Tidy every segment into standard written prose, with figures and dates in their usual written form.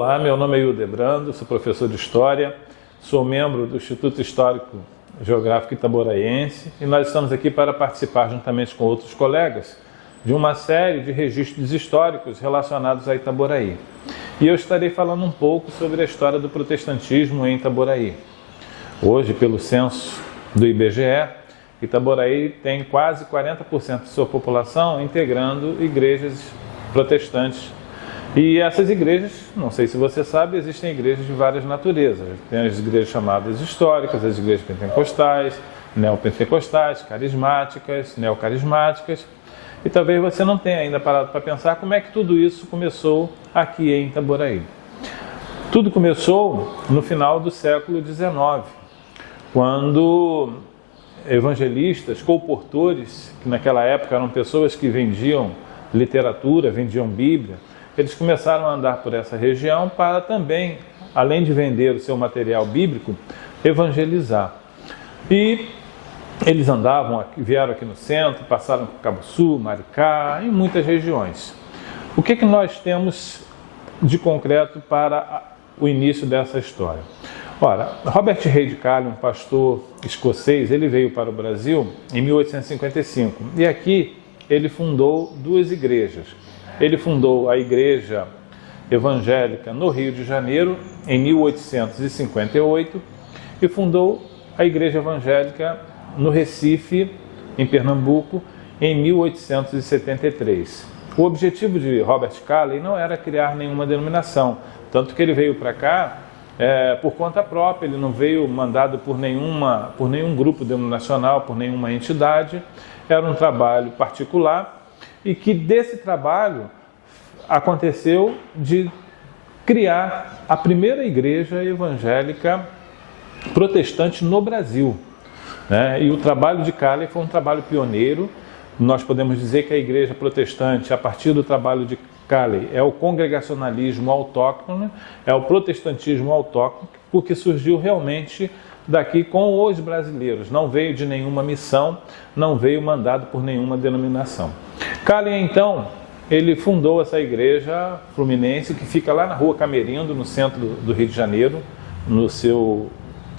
Olá, meu nome é Hildebrando, sou professor de História, sou membro do Instituto Histórico Geográfico Itaboraense e nós estamos aqui para participar, juntamente com outros colegas, de uma série de registros históricos relacionados a Itaboraí. E eu estarei falando um pouco sobre a história do protestantismo em Itaboraí. Hoje, pelo censo do IBGE, Itaboraí tem quase 40% de sua população integrando igrejas protestantes. E essas igrejas, não sei se você sabe, existem igrejas de várias naturezas. Tem as igrejas chamadas históricas, as igrejas pentecostais, neopentecostais, carismáticas, neocarismáticas. E talvez você não tenha ainda parado para pensar como é que tudo isso começou aqui em Itaboraí. Tudo começou no final do século XIX, quando evangelistas, colportores, que naquela época eram pessoas que vendiam literatura, vendiam Bíblia, eles começaram a andar por essa região para também, além de vender o seu material bíblico, evangelizar. E eles andavam, vieram aqui no centro, passaram por Cabo Sul, Maricá, em muitas regiões. O que nós temos de concreto para o início dessa história? Ora, Robert Reid Calley, um pastor escocês, ele veio para o Brasil em 1855 e aqui ele fundou duas igrejas. Ele fundou a Igreja Evangélica no Rio de Janeiro em 1858 e fundou a Igreja Evangélica no Recife, em Pernambuco, em 1873. O objetivo de Robert Calley não era criar nenhuma denominação, tanto que ele veio para cá por conta própria, ele não veio mandado por nenhum grupo denominacional, por nenhuma entidade, era um trabalho particular e que desse trabalho aconteceu de criar a primeira igreja evangélica protestante no Brasil. E o trabalho de Calley foi um trabalho pioneiro. Nós podemos dizer que a igreja protestante, a partir do trabalho de Calley, é o congregacionalismo autóctone, é o protestantismo autóctone, porque surgiu realmente daqui com os brasileiros, não veio de nenhuma missão, não veio mandado por nenhuma denominação. Calley, então, ele fundou essa igreja fluminense que fica lá na Rua Camerindo, no centro do Rio de Janeiro, no seu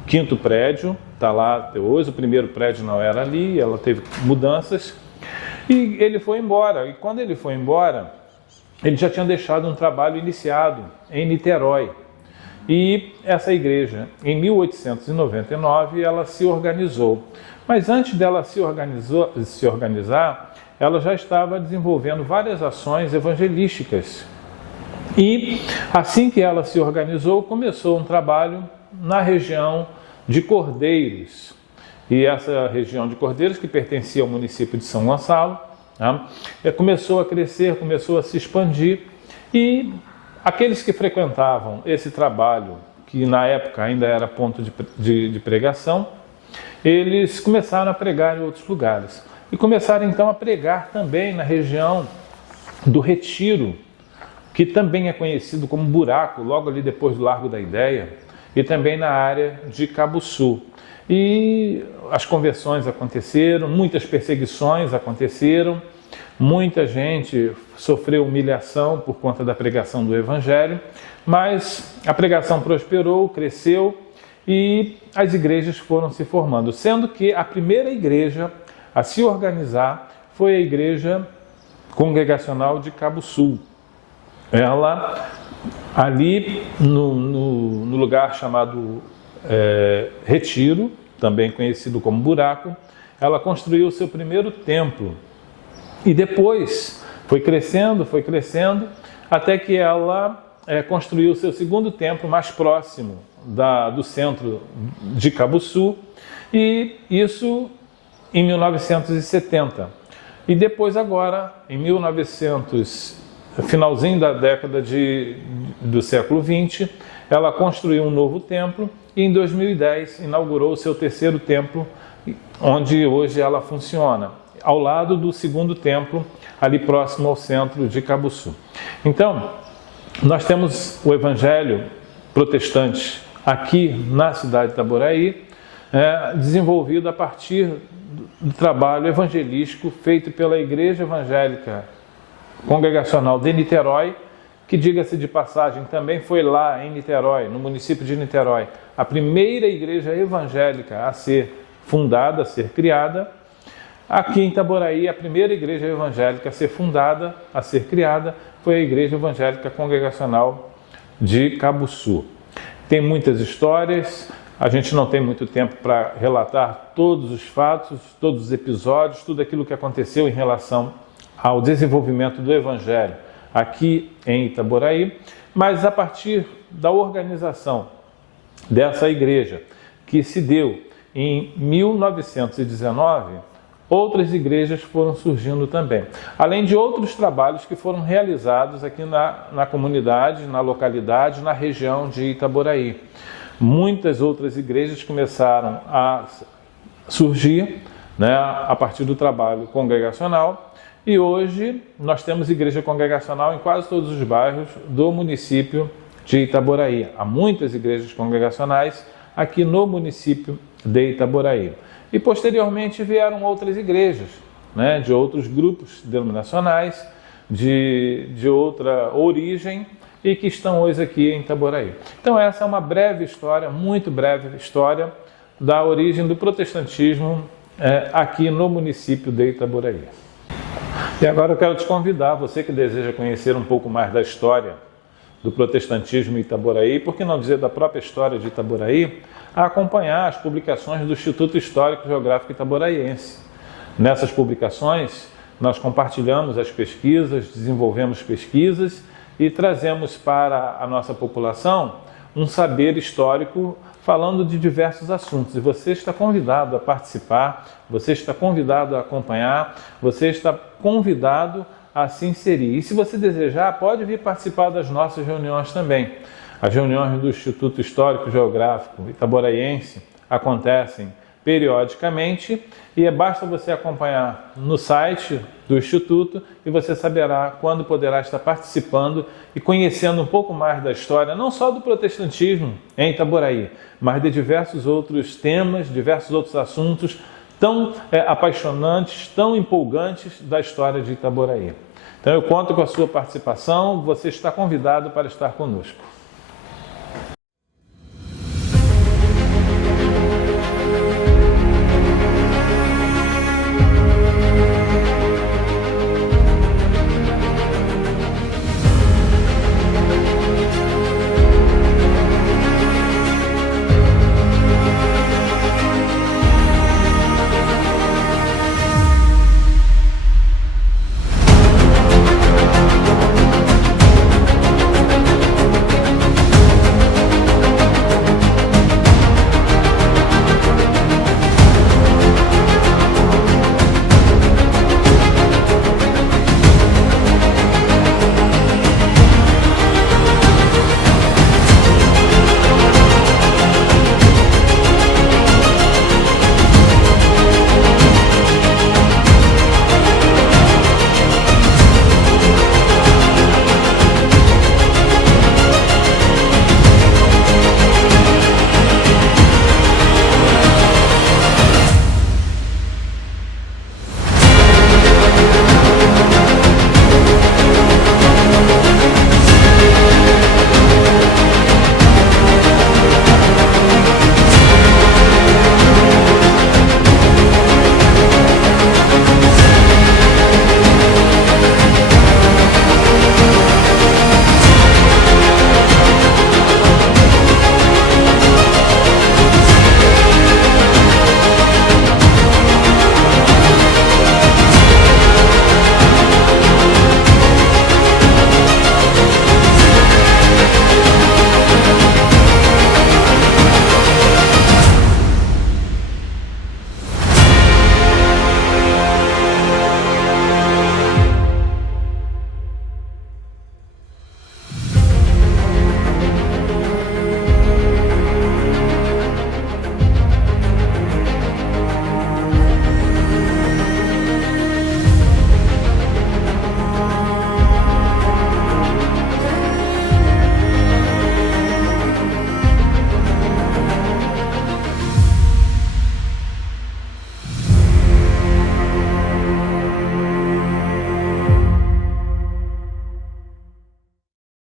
5º prédio, está lá até hoje. O primeiro prédio não era ali, ela teve mudanças e ele foi embora. E quando ele foi embora, ele já tinha deixado um trabalho iniciado em Niterói. E essa igreja, em 1899, ela se organizou. Mas antes dela se organizar, ela já estava desenvolvendo várias ações evangelísticas. E assim que ela se organizou, começou um trabalho na região de Cordeiros. E essa região de Cordeiros, que pertencia ao município de São Gonçalo, começou a crescer, começou a se expandir. E aqueles que frequentavam esse trabalho, que na época ainda era ponto de pregação, eles começaram a pregar em outros lugares. E começaram então a pregar também na região do Retiro, que também é conhecido como Buraco, logo ali depois do Largo da Ideia, e também na área de Cabo Sul. E as conversões aconteceram, muitas perseguições aconteceram, muita gente sofreu humilhação por conta da pregação do Evangelho, mas a pregação prosperou, cresceu e as igrejas foram se formando, sendo que a primeira igreja a se organizar foi a Igreja Congregacional de Cabo Sul. Ela, ali no lugar chamado Retiro, também conhecido como Buraco, ela construiu o seu primeiro templo. E depois foi crescendo, até que ela construiu o seu segundo templo mais próximo do centro de Cabo Sul, e isso em 1970. E depois agora, em finalzinho da década do século XX, ela construiu um novo templo e em 2010 inaugurou o seu terceiro templo, onde hoje ela funciona, ao lado do segundo templo, ali próximo ao centro de Cabo Sul. Então, nós temos o Evangelho protestante aqui na cidade de Itaboraí, desenvolvido a partir do trabalho evangelístico feito pela Igreja Evangélica Congregacional de Niterói que, diga-se de passagem, também foi lá em Niterói, no município de Niterói, a primeira igreja evangélica a ser fundada, a ser criada. Aqui em Itaboraí, a primeira igreja evangélica a ser fundada, a ser criada, foi a Igreja Evangélica Congregacional de Cabuçu. Tem muitas histórias, a gente não tem muito tempo para relatar todos os fatos, todos os episódios, tudo aquilo que aconteceu em relação ao desenvolvimento do Evangelho aqui em Itaboraí, mas a partir da organização dessa igreja, que se deu em 1919, outras igrejas foram surgindo também, além de outros trabalhos que foram realizados aqui na comunidade, na localidade, na região de Itaboraí. Muitas outras igrejas começaram a surgir, né, a partir do trabalho congregacional, e hoje nós temos igreja congregacional em quase todos os bairros do município de Itaboraí. Há muitas igrejas congregacionais aqui no município de Itaboraí. E posteriormente vieram outras igrejas, né, de outros grupos denominacionais, de outra origem, e que estão hoje aqui em Itaboraí. Então essa é uma breve história, muito breve história, da origem do protestantismo aqui no município de Itaboraí. E agora eu quero te convidar, você que deseja conhecer um pouco mais da história do protestantismo em Itaboraí, por que não dizer da própria história de Itaboraí, a acompanhar as publicações do Instituto Histórico e Geográfico Itaboraiense. Nessas publicações, nós compartilhamos as pesquisas, desenvolvemos pesquisas e trazemos para a nossa população um saber histórico falando de diversos assuntos. E você está convidado a participar, você está convidado a acompanhar, você está convidado a se inserir. E se você desejar, pode vir participar das nossas reuniões também. As reuniões do Instituto Histórico e Geográfico Itaboraiense acontecem periodicamente e basta você acompanhar no site do Instituto e você saberá quando poderá estar participando e conhecendo um pouco mais da história, não só do protestantismo em Itaboraí, mas de diversos outros temas, diversos outros assuntos tão apaixonantes, tão empolgantes da história de Itaboraí. Então eu conto com a sua participação, você está convidado para estar conosco.